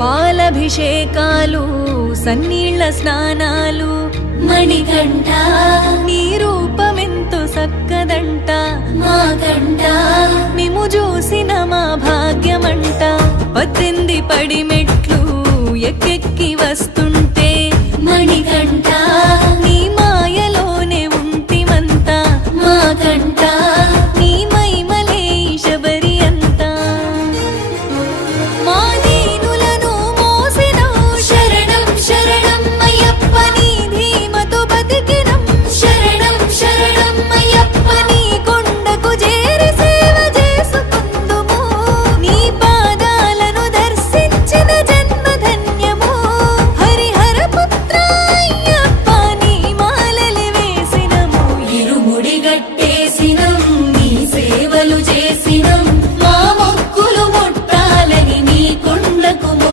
పాలభిషేకాలు సన్నీళ్ల స్నానాలు మణికంఠ నీ రూపమెంతో సక్కదంట మా కంట మేము చూసిన మా భాగ్యమంట 18 పడి